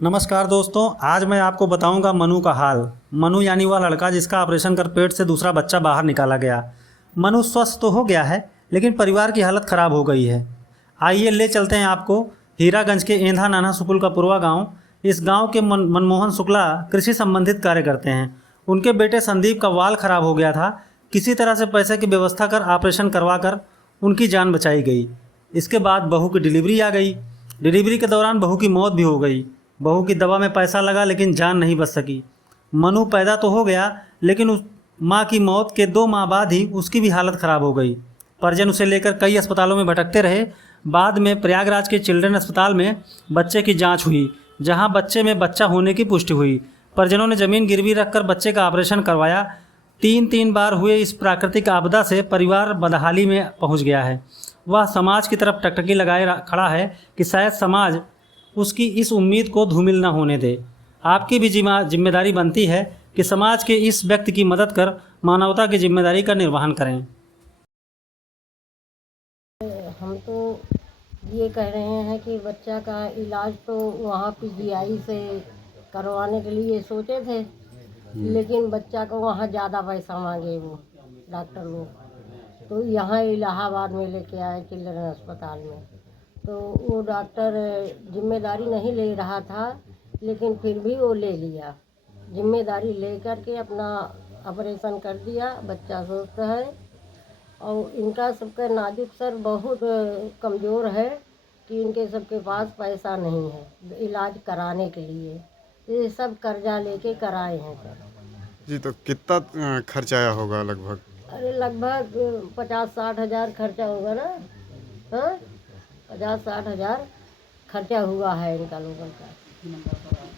नमस्कार दोस्तों, आज मैं आपको बताऊंगा मनु का हाल। मनु यानी वह लड़का जिसका ऑपरेशन कर पेट से दूसरा बच्चा बाहर निकाला गया। मनु स्वस्थ तो हो गया है, लेकिन परिवार की हालत ख़राब हो गई है। आइए ले चलते हैं आपको हीरागंज के एंधा नाना सुपुल का पुरवा गाँव। इस गाँव के मनमोहन शुक्ला कृषि संबंधित कार्य करते हैं। उनके बेटे संदीप का वाल खराब हो गया था। किसी तरह से पैसे की व्यवस्था कर ऑपरेशन करवा कर उनकी जान बचाई गई। इसके बाद बहू की डिलीवरी आ गई। डिलीवरी के दौरान बहू की मौत भी हो गई। बहू की दवा में पैसा लगा, लेकिन जान नहीं बच सकी। मनु पैदा तो हो गया, लेकिन उस माँ की मौत के 2 माह बाद ही उसकी भी हालत ख़राब हो गई। परिजन उसे लेकर कई अस्पतालों में भटकते रहे। बाद में प्रयागराज के चिल्ड्रन अस्पताल में बच्चे की जांच हुई, जहां बच्चे में बच्चा होने की पुष्टि हुई। परिजनों ने ज़मीन गिरवी रखकर बच्चे का ऑपरेशन करवाया। 3 बार हुए इस प्राकृतिक आपदा से परिवार बदहाली में पहुंच गया है। वह समाज की तरफ टकटकी लगाए खड़ा है कि शायद समाज उसकी इस उम्मीद को धूमिल न होने दे। आपकी भी जिम्मेदारी बनती है कि समाज के इस व्यक्ति की मदद कर मानवता की जिम्मेदारी का निर्वहन करें। हम तो ये कह रहे हैं कि बच्चा का इलाज तो वहाँ पीजीआई से करवाने के लिए सोचे थे, लेकिन बच्चा को वहाँ ज़्यादा पैसा मांगे वो डॉक्टर लोग। तो यहाँ इलाहाबाद में लेके आए चिल्ड्रन अस्पताल में। तो वो डॉक्टर जिम्मेदारी नहीं ले रहा था, लेकिन फिर भी वो ले लिया, जिम्मेदारी ले करके अपना ऑपरेशन कर दिया। बच्चा स्वस्थ है और इनका सबका नाजुक सर बहुत कमज़ोर है कि इनके सबके पास पैसा नहीं है इलाज कराने के लिए। ये सब कर्जा लेके कराए हैं सर। जी, तो कितना खर्च आया होगा लगभग? अरे लगभग 50-60 हज़ार खर्चा होगा ना। हाँ, 50-60 हज़ार खर्चा हुआ है इनका लोगों का।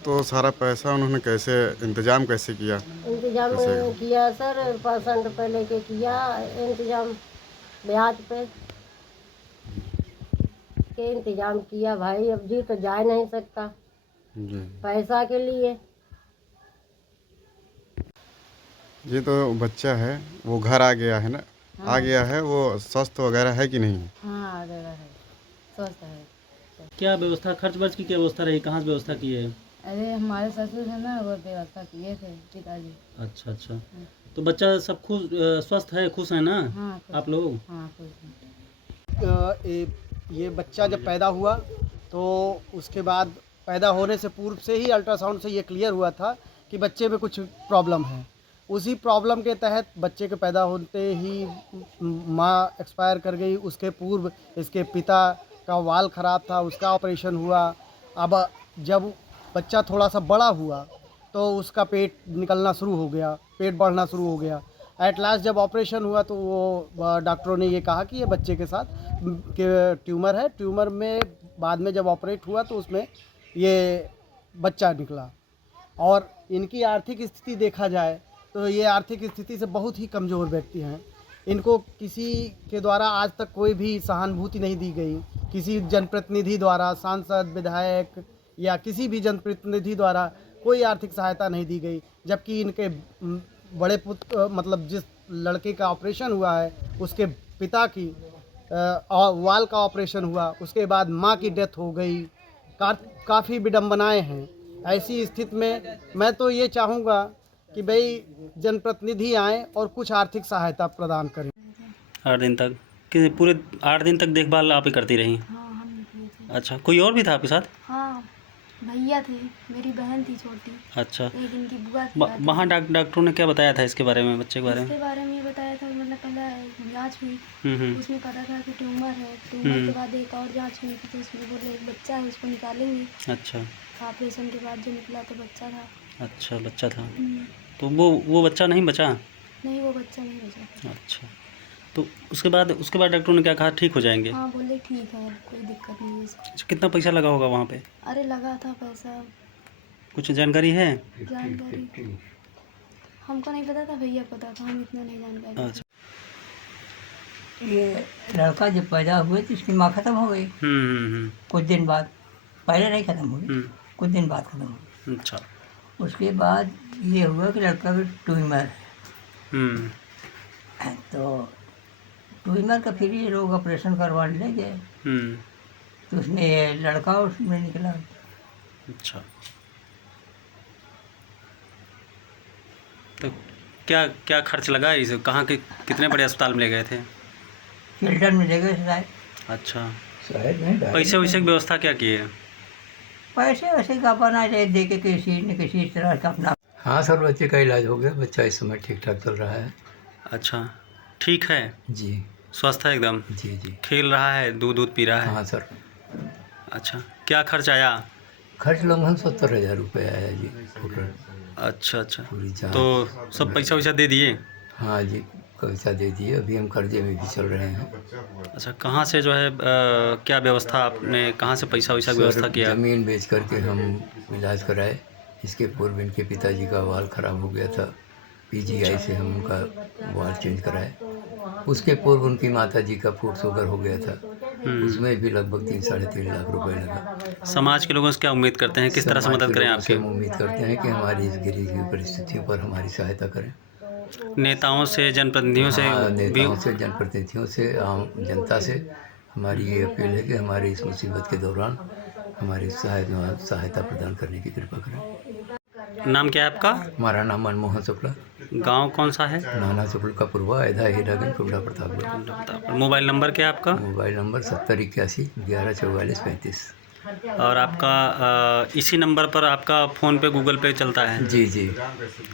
तो सारा पैसा उन्होंने कैसे इंतजाम कैसे किया? इंतजाम कैसे? किया सर, 1% पे लेके किया इंतजाम, ब्याज पे के इंतजाम किया भाई। अब जी तो जा नहीं सकता जी पैसा के लिए। जी, तो बच्चा है वो घर आ गया है ना? हाँ। आ गया है, वो स्वस्थ वगैरह है कि नहीं? हाँ, आ गया है, स्वस्थ है। क्या व्यवस्था, खर्च वर्च की क्या व्यवस्था रही, कहाँ से व्यवस्था की है? अरे हमारे ससुर है ना, वो व्यवस्था किए थे पिताजी। अच्छा अच्छा, तो बच्चा सब खुश स्वस्थ है, खुश है ना? हाँ, आप लोग? हाँ खुश हैं। ये बच्चा जब पैदा हुआ तो उसके बाद पैदा होने से पूर्व से ही अल्ट्रासाउंड से ये क्लियर हुआ था कि बच्चे में कुछ प्रॉब्लम है। उसी प्रॉब्लम के तहत बच्चे के पैदा होते ही माँ एक्सपायर कर गई। उसके पूर्व इसके पिता का वाल ख़राब था, उसका ऑपरेशन हुआ। अब जब बच्चा थोड़ा सा बड़ा हुआ तो उसका पेट निकलना शुरू हो गया, पेट बढ़ना शुरू हो गया। एट लास्ट जब ऑपरेशन हुआ तो वो डॉक्टरों ने ये कहा कि ये बच्चे के साथ के ट्यूमर है। ट्यूमर में बाद में जब ऑपरेट हुआ तो उसमें ये बच्चा निकला। और इनकी आर्थिक स्थिति देखा जाए तो ये आर्थिक स्थिति से बहुत ही कमज़ोर व्यक्ति हैं। इनको किसी के द्वारा आज तक कोई भी सहानुभूति नहीं दी गई, किसी जनप्रतिनिधि द्वारा, सांसद, विधायक या किसी भी जनप्रतिनिधि द्वारा कोई आर्थिक सहायता नहीं दी गई। जबकि इनके बड़े पुत्र मतलब जिस लड़के का ऑपरेशन हुआ है उसके पिता की वाल का ऑपरेशन हुआ, उसके बाद माँ की डेथ हो गई। काफ़ी विडंबनाएं हैं। ऐसी स्थिति में मैं तो ये चाहूँगा कि भाई जनप्रतिनिधि आएँ और कुछ आर्थिक सहायता प्रदान करें। 8 दिन तक कि पूरे 8 दिन तक देखभाल आप ही करती रही? हाँ, हम किए थे। अच्छा, कोई और भी था आपके साथ? हाँ, भैया थे, मेरी बहन थी छोटी, अच्छा, एक इनकी बुआ थी आती। वहाँ डॉक्टरों ने क्या बताया था इसके बारे में, बच्चे के बारे में? इसके बारे में ये बताया था, मतलब पहले जांच हुई, उसमें पता था कि ट्यूमर है। ट्यूमर के बाद एक और जांच हुई थी, तो उसमें बोले एक बच्चा है, उसको निकालेंगे। अच्छा ऑपरेशन के बाद जो निकला तो बच्चा था। अच्छा, बच्चा था। तो वो बच्चा नहीं बचा? नहीं, वो बच्चा नहीं बचा। अच्छा, तो उसके बाद डॉक्टरों ने क्या कहा, ठीक हो जाएंगे? हाँ, बोले ठीक है, कोई दिक्कत नहीं है इसको। अच्छा, कितना पैसा लगा होगा वहाँ पे? अरे लगा था पैसा, कुछ जानकारी है? जानकारी हमको नहीं पता था, भैया पता था, हम इतना नहीं जानकारी। अच्छा। ये लड़का जब पैदा हुए तो इसकी माँ ख़त्म हो गई कुछ दिन बाद। पहले नहीं ख़त्म हुई, कुछ दिन बाद ख़त्म हुई। अच्छा। उसके बाद ये हुआ कि लड़का का ट्यूमर, तो ट्यूमर का फिर ये लोग ऑपरेशन करवाने ले गए। तो उसमें लड़का उसमें निकला। अच्छा, तो क्या क्या खर्च लगा इस, कहाँ के कितने बड़े अस्पताल में ले गए थे? चिल्ड्रन में ले गए शायद। अच्छा, शायद नहीं, पैसे वैसे की व्यवस्था क्या की है? पैसे वैसे का बना रहे, दे के किसी न किसी तरह का अपना। हाँ सर, बच्चे का इलाज हो गया, बच्चा इस समय ठीक ठाक चल रहा है। अच्छा, ठीक है, जी स्वस्थ है एकदम? जी जी। खेल रहा है, दूध पी रहा है? हाँ सर। अच्छा, क्या खर्च आया? खर्च लगभग 70,000 रुपये आया जी टोटल। अच्छा अच्छा, पूरी जाँच। तो सब पैसा वैसा दे दिए? हाँ जी, पैसा दे दिए, अभी हम कर्जे में भी चल रहे हैं। अच्छा, कहाँ से जो है क्या व्यवस्था आपने, कहाँ से पैसा वैसा की व्यवस्था सर, किया? ज़मीन बेच करके हम इलाज कराए। इसके पूर्व इनके पिताजी का वाल ख़राब हो गया था, पीजीआई से हम उनका वाल चेंज कराए। उसके पूर्व उनकी माता जी का फूड शुगर हो गया था, उसमें भी लगभग 3-3.5 लाख रुपए लगा। समाज के लोगों से क्या उम्मीद करते हैं, किस तरह से समाज मदद के करें लोगों से आपके? हम उम्मीद करते हैं कि हमारी इस गिरी हुई परिस्थितियों पर हमारी सहायता करें। नेताओं से, जनप्रतिनिधियों से हाँ, भी? नेताओं से, जनप्रतिनिधियों से, आम जनता से हमारी ये अपील है कि हमारी इस मुसीबत के दौरान हमारी सहायता प्रदान करने की कृपा करें। नाम क्या है आपका? हमारा नाम मनमोहन शुक्ला, गांव कौन सा है? नाना शुक्ल का पूर्वा, एधा हीरागंज, टुंडा प्रतापगढ़। मोबाइल नंबर क्या है आपका? Mobile number 7081 114435। और आपका इसी नंबर पर आपका फ़ोन पे, गूगल पे चलता है? जी जी।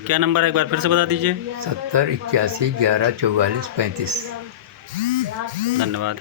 क्या नंबर है, एक बार फिर से बता दीजिए। 7081 114435। धन्यवाद।